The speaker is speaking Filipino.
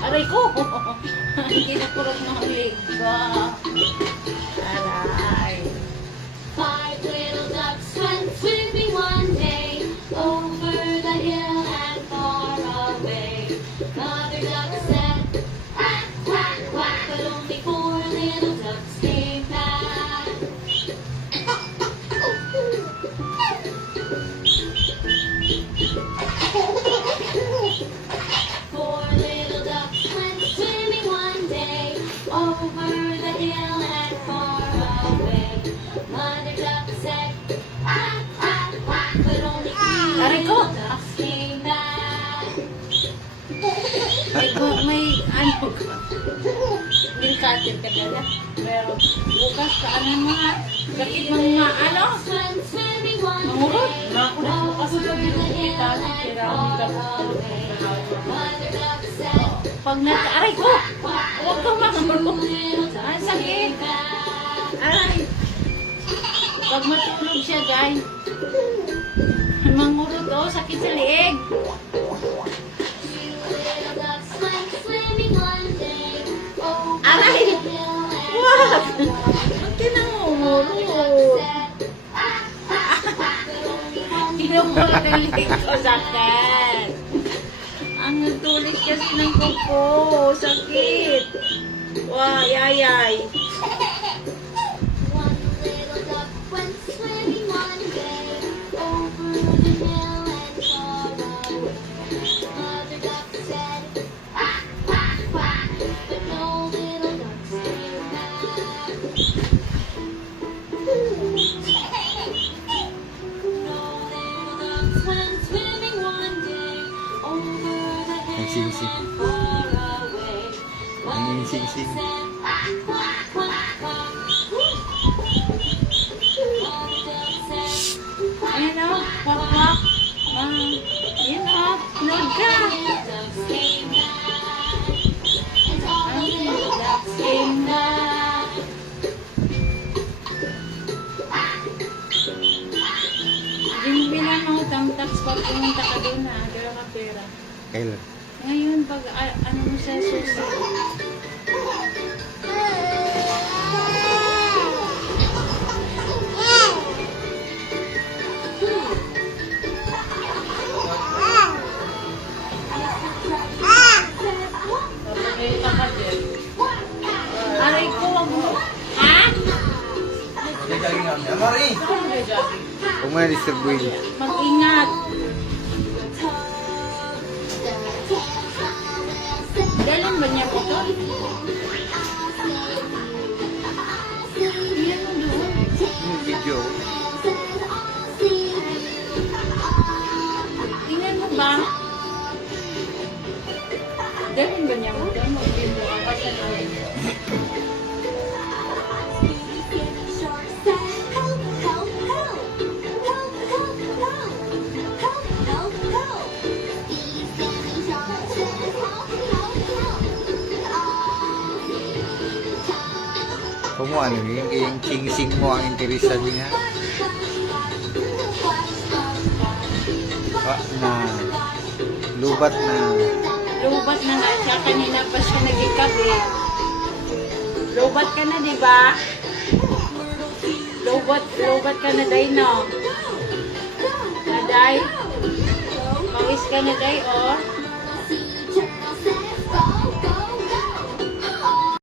Aray ko! Hindi na kurot na ulit ba? Aray. Five little ducks went swimming one day over the hill and far away. Mother duck said, quack, quack, quack, but only four little ducks came back. Four little ducks went swimming one day over the hill and far away. Mother duck said, quack, quack, quack, but only three Aray ko! little ducks came back. May ano ka? Delikate ka talaga. Pero bukas ka ano mga sakit ng mga ano? Went swimming one Mangurot? day Nakulit mo kasi over pag the kita hill ng and kirami ka far away. Mother duck said, pag aray ko! Huwag kang mangurot. little ducks Ang sakit! came back. Aray! Pag matulog siya, guys. Mangurot oh, sakit sa liig. Little ducks went swimming one day over Aray! the hill and What? far away. Ang kinangurot. Tinumulot ang liig ko, sakit. Ang tulik kasi ng kuko, sakit. Wow, yayay. One little duck went swimming one day over the hill and far away. Mother duck said, quack, quack, quack, but no little ducks came back. No little ducks went swimming one day over the hill Nagsising. and far away. Mother duck Nagsising. said, quack, quack, quack, quack. Mother duck said, Ayan o, wakwak. Ayan o, nood ka. little ducks came back. And all the Ang little ducks came back. Binibilan mo tamtax pag pumunta ka doon ha, dala ka pera. Kailan? Ngayon, pag ano mo sa susi. Papakita ka din. Aray ko, wag mo. Ha? Saan ba jogging? Huwag mo na disturbuhin. Mag-ingat. Galing ba niya ito? Iyan mo doon. Yung video. Tingnan mo ba? Galing ba niya mo doon? Mag-video ka pa sa doon. Huwag mo ano, yung kingsing mo ang interesan niya. Na lubat na. Lubat na nga siya. Kanina pa siya nag-ikap eh. Lubat ka na, di ba? Lubat ka na, day, no? Na, day? Pawis ka na, day, oh.